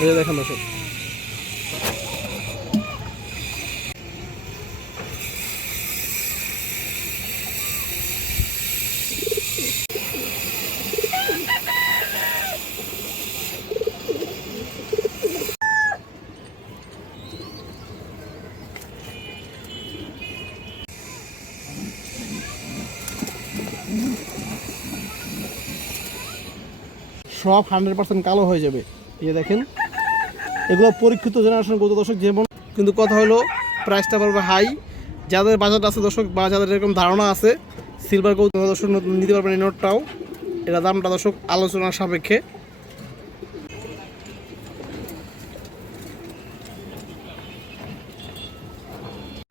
এই যে দেখেন দর্শক, সব 100% কালো হয়ে যাবে। এই দেখেন, এগুলো পরীক্ষিত জেনারেশন গত দর্শক। যেমন কিন্তু কথা হলো প্রাইসটা পড়বে হাই। যাদের বাজেট আছে দর্শক বা যাদের এরকম ধারণা আছে সিলভার কৌতুক দর্শক নিতে পারবেন এই নোটটাও। এটা দামটা দর্শক আলোচনার সাপেক্ষে।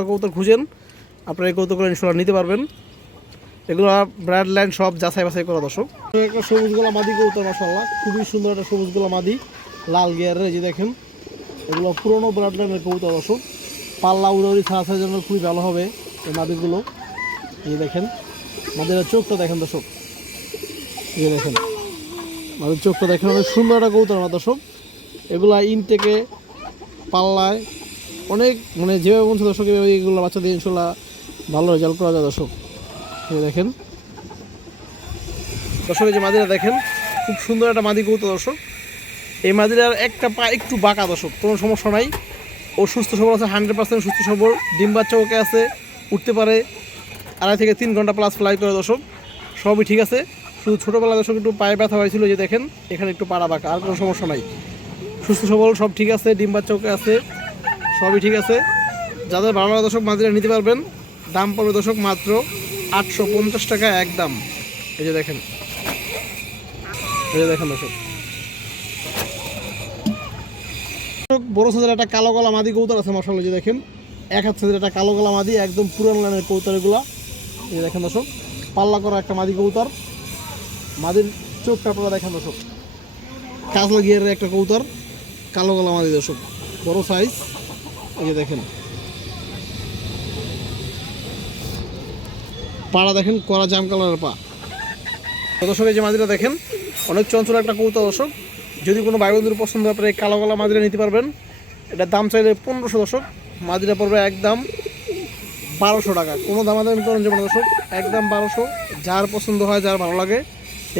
কৌতুক খুঁজেন আপনারা এই কৌতুকগুলো ইনশাল্লাহ নিতে পারবেন। এগুলো ব্র্যান্ড লাইন সব যাচাই বাছাই করা দর্শক। একটা সবুজ গোলা মাদি কৌতুক মাশাআল্লাহ, খুবই সুন্দর একটা সবুজ গোলা মাদি লাল গিয়ারের। যে দেখেন, এগুলো পুরোনো ব্র্যান্ড লাইনের কৌতুক দর্শক। পাল্লা উড়ি ছাড়াছাড়ার জন্য খুবই ভালো হবে এই মাদিগুলো। এই দেখেন মাদির চোখটা দেখেন দর্শক, এই দেখেন মাদির চোখটা দেখেন, অনেক সুন্দর একটা কৌতুক দর্শক। এগুলা ইনটেকে পাল্লায় অনেক মানে যেভাবে বলছে দর্শক এইগুলো বাচ্চা দিয়ে ইনশাল্লাহ ভালো রেজাল্ট করা যায় দর্শক। এই দেখেন দর্শক, এই যে মাদিরা দেখেন, খুব সুন্দর একটা মাদি কৌতুক দর্শক। এই মাদিরার একটা পা একটু বাঁকা দর্শক, কোনো সমস্যা নাই। ও সুস্থ সবল আছে, 100% সুস্থ সবল। ডিম বাচ্চা ওকে আছে, উঠতে পারে, 2.5 থেকে 3 ঘন্টা প্লাস ফ্লাই করে দর্শক, সবই ঠিক আছে। শুধু ছোটোবেলা দর্শক একটু পায়ে ব্যথা হয়েছিল, যে দেখেন এখানে একটু পাড়া বাঁকা, আর কোনো সমস্যা নাই। সুস্থ সবল সব ঠিক আছে, ডিম বাচ্চা ওকে আছে, সবই ঠিক আছে। যাদের ভালো লাগে দর্শক মাদিরা নিতে পারবেন। দাম পড়বে দর্শক মাত্র 850 টাকা একদম। এই যে দেখেন, এই যে দেখেন দর্শক, বড় সাইজের একটা কালো গলা মাদি কৌতার আছে মাশাআল্লাহ। যে দেখেন, 1 হাত সাইজের একটা কালো গলা মাদি, একদম পুরান লাইনের কৌতার এগুলা। এই দেখেন দর্শক, পাল্লা করা একটা মাদি কৌতার। মাদির চোখটা আপনারা দেখেন দর্শক, কাজলা গিয়ারের একটা কৌতার, কালো গলা মাদি দর্শক, বড় সাইজ। এই যে দেখেন পাড়া দেখেন, করা জাম কালারের পা দর্শক। এই যে মাদিরা দেখেন, অনেক চঞ্চল একটা কৌতা দর্শক। যদি কোনো ভাই বন্ধুর পছন্দ হয় আপনারা এই কালো গলা মাদিরা নিতে পারবেন। এটার দাম চাইলে 1500 দর্শক, মাদিরা পড়বে একদম 1200 টাকা। কোনো দামাদামি করেন যাবে না দর্শক, একদম 1200। যার পছন্দ হয়, যার ভালো লাগে,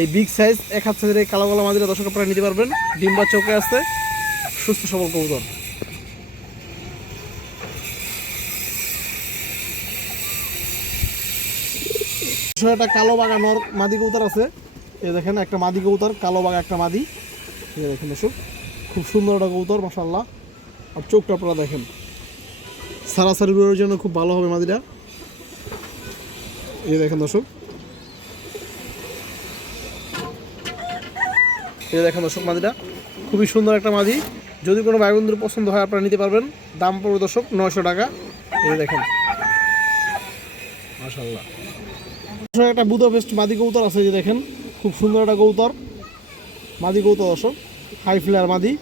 এই বিগ সাইজ 1 হাত সাইজের এই কালো গলা মাদিরা দর্শক আপনারা নিতে পারবেন। ডিম বাচ্চা ওকে আসছে, সুস্থ সবল কবুতর। একটা কালো বাগা নর মাদি কবুতর আছে। এই দেখেন একটা মাদি কবুতর, কালো বাগা একটা মাদি। এই দেখেন দর্শক, খুব সুন্দর একটা কবুতর মাশাআল্লাহ। আর চোখটা আপনারা দেখেন, সারাসারি উড়ার জন্য খুব ভালো হবে মাদিটা। এই দেখেন দর্শক, এই দেখেন দর্শক মাদিটা খুবই সুন্দর একটা মাদি। যদি কোনো ভাই বন্ধুর পছন্দ হয় আপনারা নিতে পারবেন। দাম পড়বে দর্শক 900 টাকা। এই দেখেন মাশাআল্লাহ, একটা বুদাপেস্ট মাদি কবুতর আছে। যে দেখেন, খুব সুন্দর একটা কবুতর মাদি কবুতর দর্শক, হাই ফ্লেয়ার মাদি,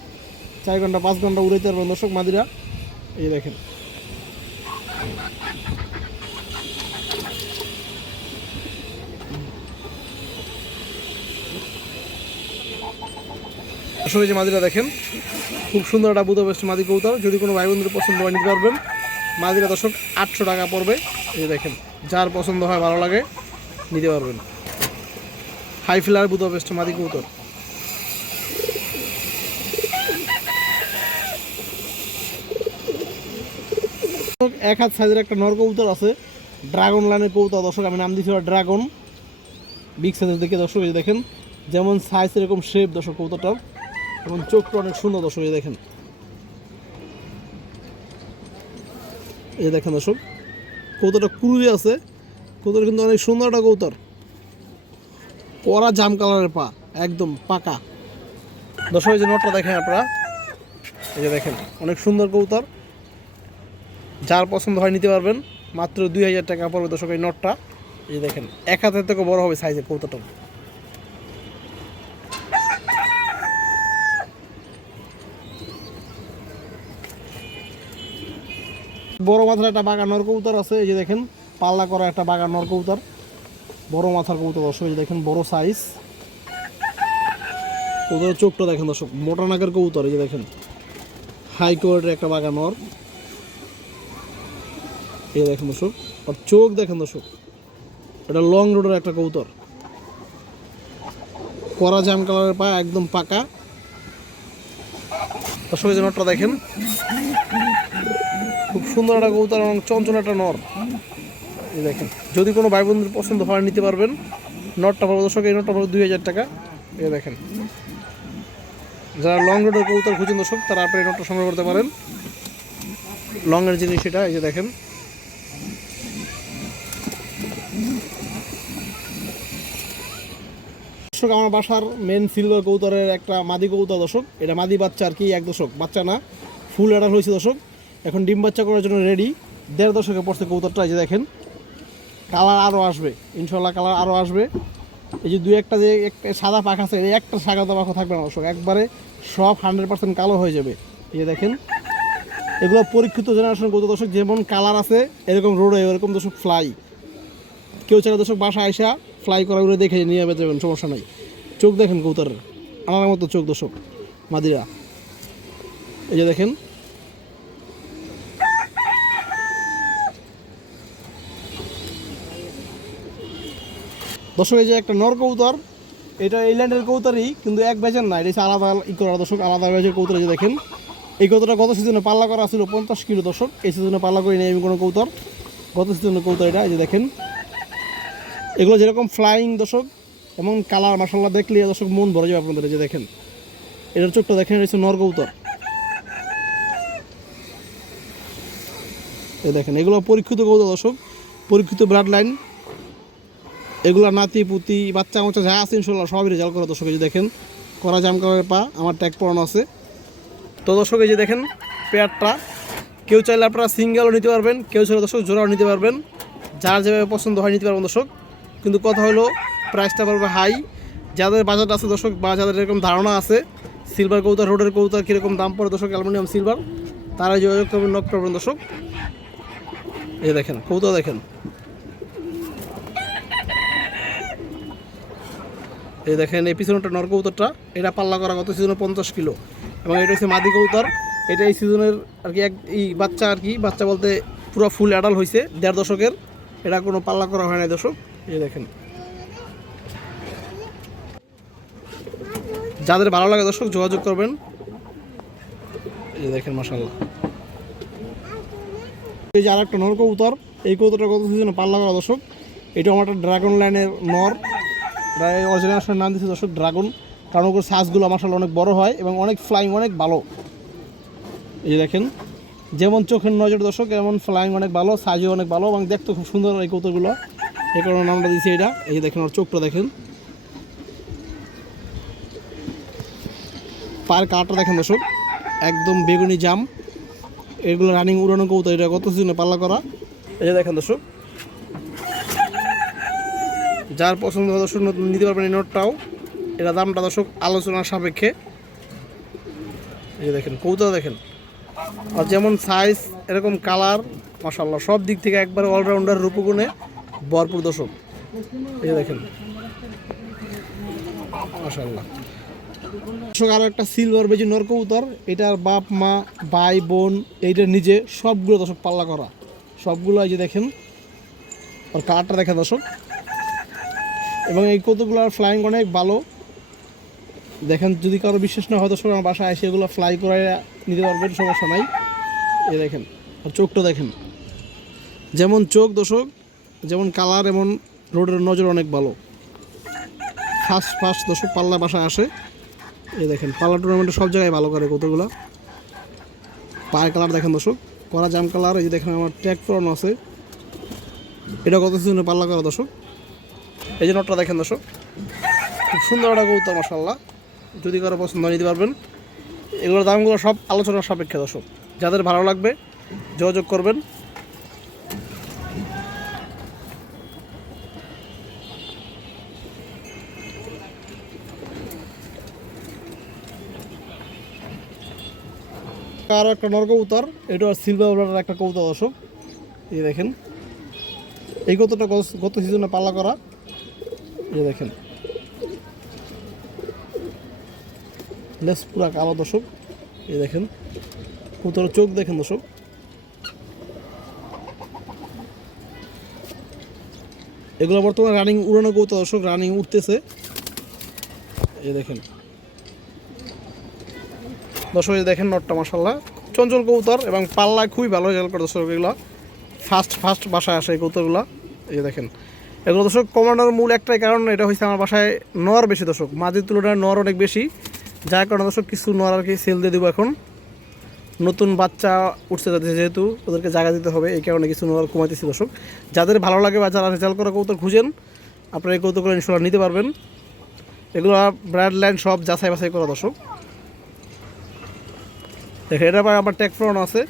4 ঘন্টা 5 ঘন্টা উড়াইতে পারবেন দর্শক মাদিরা। এই দেখেন আসলে যে মাদিরা দেখেন, খুব সুন্দর একটা বুদাপেস্ট মাদি কবুতর। যদি কোনো ভাই বন্ধুর পছন্দ হয় নিতে পারবেন। মাদিরা দর্শক 800 টাকা পড়বে। এই দেখেন, যার পছন্দ হয়, ভালো লাগে, নিতে পারবেন। হাই ফ্লেয়ার বুদাপেস্ট মাদি কবুতর। 1 হাত সাইজের একটা নর কবুতর আছে, ড্রাগন লাইনের কবুতর দর্শক। আমি নাম দিয়েছি ড্রাগন, বিগ সাইজের দেখে দর্শক। এই দেখেন, যেমন সাইজ এরকম শেপ দর্শক কবুতরটার, এবং চোখটা অনেক সুন্দর দর্শক। এই দেখেন, এই দেখেন দর্শক, কবুতরটা কুড়ুয়ে আছে। কবুতর কিন্তু অনেক সুন্দর একটা কবুতর, কড়া জাম কালারের পা, একদম পাকা দর্শক। এই যে নটটা দেখেন আপনারা, এই যে দেখেন অনেক সুন্দর কবুতর। যার পছন্দ হয় নিতে পারবেন। মাত্র 2000 টাকা পড়বে দর্শক এই নটটা। এই যে দেখেন, 1 হাতের থেকে বড় হবে সাইজের কবুতরটা। বড় মাথার একটা বাগা নর কবুতর আছে। এই যে দেখেন, পাল্লা করা একটা বাগা নর কবুতর, বড় মাথার কবুতর দর্শক। এই যে দেখেন, বড় সাইজ। কবুতরের চোখটা দেখেন দর্শক, মোটা নাকের কবুতর, এই যে দেখেন হাই কোয়ালিটির একটা বাঘা নর, এই দেখেন দর্শক। আর চোখ দেখেন দর্শক, এটা লং রোডের একটা কবুতর, কড়া জাম কালারের পা, একদম পাকা দর্শক। এই যে নরটা দেখেন, খুব সুন্দর একটা কবুতর এবং চঞ্চল একটা নর, এই দেখেন। যদি কোনো ভাই বন্ধুর পছন্দ হয় নিতে পারবেন। নটটা পড়বে দর্শক, এই নটটা পড়বে 2000 টাকা, এই দেখেন। যারা লং রোডের কবুতর খুঁজেন দর্শক, তারা আপনি এই নটটা সংগ্রহ করতে পারেন, লংয়ের জিনিস এটা, এই যে দেখেন। দর্শক আমার বাসার মেন সিলভার কবুতরের একটা মাদি কবুতর দর্শক, এটা মাদি বাচ্চা আর কি, এক দর্শক বাচ্চা না, ফুল অ্যাডাল্ট হয়েছে দর্শক, এখন ডিম বাচ্চা করার জন্য রেডি। 1.5 দশকে পড়ছে কবুতরটা, এই যে দেখেন। কালার আরও আসবে ইনশাল্লাহ, কালার আরও আসবে। এই যে 2-1টা যে একটা সাদা পাখা আছে, এই একটা সাদা পাখা থাকবে না দর্শক, একবারে সব 100% কালো হয়ে যাবে, এই যে দেখেন। এগুলো পরীক্ষিত জেনারেশন কবুতর দর্শক, যেমন কালার আছে এরকম রোডে এরকম দর্শক ফ্লাই। কেউ চাইলে দর্শক বাসা আইসা ফ্লাই করাগুলো দেখে নিয়ে যাবেন, সমস্যা নাই। চোখ দেখেন কবুতরের, আনার মতো চোখ দর্শক মাদিরা, এই যে দেখেন। দর্শক এই যে একটা নর কবুতর, এটা এই ল্যান্ডের কবুতরই, কিন্তু এক ব্যাচের না, এটা আলাদা করা দর্শক, আলাদা ব্যাচের কবুতর। যে দেখেন এই কবুতরটা গত সিজনে পাল্লা করা ছিল 50 কিলো দর্শক, এই সিজনে পাল্লা করি নেই আমি কোনো কবুতর, গত সিজনের কবুতর এটা, এই যে দেখেন। এগুলো যেরকম ফ্লাইং দর্শক, এমন কালার মাশাআল্লাহ দেখলে দর্শক মন ভরে যাবে আপনাদের, এই যে দেখেন। এটার চোখটা দেখেন, এটা হচ্ছে নর কবুতর, এই দেখেন। এগুলো পরীক্ষিত কবুতর দর্শক, পরীক্ষিত ব্লাড লাইন, এগুলো নাতি পুতি বাচ্চা মাচ্চা যা আছে ইনশাল্লাহ সবই রেজাল্ট করে দর্শক। এই যে দেখেন কড়া জাম কালারের পা, আমার ট্যাগ পরানো আছে। তো দর্শক এই যে দেখেন পেয়ারটা, কেউ চাইলে আপনারা সিঙ্গেলও নিতে পারবেন, কেউ চাইলে দর্শক জোড়াও নিতে পারবেন, যার যেভাবে পছন্দ হয় নিতে পারবেন দর্শক। কিন্তু কথা হলো প্রাইসটা পড়বে হাই। যাদের বাজেট আছে দর্শক, বা যাদের এরকম ধারণা আছে সিলভার কবুতর, রোডের কবুতর কীরকম দাম পড়ে দর্শক, অ্যালুমিনিয়াম সিলভার, তারা যোগাযোগ করবেন, নক করবেন দর্শক। এই দেখেন কবুতর দেখেন, এই দেখেন। এই পিছনটা নর কবুতরটা, এটা পাল্লা করা গত সিজনে 50 কিলো, এবং এটা হচ্ছে মাদি কবুতর। এটা এই সিজনের আর কি এই বাচ্চা আর কি, বাচ্চা বলতে পুরো ফুল অ্যাডাল্ট হয়েছে 1.5 দশকের, এটা কোনো পাল্লা করা হয় না দর্শক, এই দেখেন। যাদের ভালো লাগে দর্শক যোগাযোগ করবেন, এই দেখেন মাশাআল্লাহ। এই যে আর একটা নর কবুতর, এই কবুতরটা গত সিজনে পাল্লা করা দর্শক, এটা আমার একটা ড্রাগন লাইনের নর, অরিজিনাল নাম দিচ্ছে দর্শক ড্রাগন, কারণ ওর সাইজগুলো মাশাআল্লাহ অনেক বড় হয় এবং অনেক ফ্লাইং অনেক ভালো। এই যে দেখেন, যেমন চোখের নজর দর্শক, এমন ফ্লাইং অনেক ভালো, সাইজও অনেক ভালো এবং দেখতে খুব সুন্দর এই কবুতরগুলো, এই কারণে নামটা দিচ্ছি এটা। এই যে দেখেন ওর চোখটা দেখেন, পায়ের কাটা দেখেন দর্শক, একদম বেগুনি জাম, এগুলো রানিং উড়ানো কবুতর, এটা গত সিজনে পাল্লা করা। এই যে দেখেন দর্শক, যার পছন্দ দর্শক নিতে পারবেন এই নোটটাও, এটা দামটা দর্শক আলোচনার সাপেক্ষে। এই যে দেখেন কবুতর দেখেন, আর যেমন সাইজ এরকম কালার মাশাআল্লাহ সব দিক থেকে একবারে অলরাউন্ডার রূপগুণে ভরপুর দর্শক। এই যে দেখেন মাশাআল্লাহ দর্শক। আরও একটা সিলভার বেজি নর কবুতর, এটার বাপ মা ভাই বোন এইটার নিজে সবগুলো দর্শক পাল্লা করা, সবগুলো এই যে দেখেন, আর কালারটা দেখেন দর্শক। এবং এই কবুতরগুলোর ফ্লাইং অনেক ভালো দেখেন, যদি কারো বিশ্বাস না হয় দর্শক আমার বাসায় এসে এগুলো ফ্লাই করে নিতে পারবেন, সমস্যা নাই। এই দেখেন, আর চোখটা দেখেন, যেমন চোখ দর্শক, যেমন কালার, এমন রোডের নজর অনেক ভালো। ফার্স্ট দর্শক পাল্লা বাসায় আসে, এই দেখেন পাল্লা টুর্নামেন্টে সব জায়গায় ভালো করে কতগুলো। পায়ের কালার দেখেন দর্শক, কড়া জাম কালার, এই যে দেখেন আমার ট্যাগ পরানো আছে, এটা কত সিজনে পাল্লা করা দর্শক। এই যে নটটা দেখেন দর্শক, খুব সুন্দর একটা কবুতর মাশাআল্লাহ, যদি কারো পছন্দ নিতে পারবেন। এগুলোর দামগুলো সব আলোচনার সাপেক্ষে দর্শক, যাদের ভালো লাগবে যোগাযোগ করবেন। আরও একটা নর কবুতর, এটা সিলভার ব্লাডের একটা কবুতর দর্শক। এই দেখেন এই কবুতরটা গত সিজনে পাল্লা করা, এই দেখেন লেস পুরা কালো দর্শক। এই দেখেন কবুতরের চোখ দেখেন দর্শক। এগুলো বর্তমানে রানিং উড়ানো কবুতর দর্শক, রানিং উঠতেছে। এই দেখেন দর্শক, এই দেখেন নটটা মাশাআল্লাহ চঞ্চল কবুতর এবং পাল্লা খুবই ভালো রেজাল্ট করে দর্শক। এগুলো ফার্স্ট বাসায় আসে এই কবুতরগুলো। এই দেখেন এগুলো দর্শক কমানোর মূল একটাই কারণ, এটা হচ্ছে আমার বাসায় নর বেশি দর্শক, মাদির তুলনায় নর অনেক বেশি, যার কারণে দর্শক কিছু নর আর কি সেল দিয়ে দেবো। এখন নতুন বাচ্চা উঠতে যাচ্ছে যেহেতু ওদেরকে জায়গা দিতে হবে, এই কারণে কিছু নর কমাইতেছি দর্শক। যাদের ভালো লাগে বা যারা রেজাল্ট করা কবুতর খুঁজেন আপনারা এই কবুতরগুলো ইনশাল্লাহ নিতে পারবেন। এগুলো ব্রাড লাইন সব যাচাই বাছাই করা দর্শক। দেখেন এটা আবার ট্যাগ ফ্রন আছে।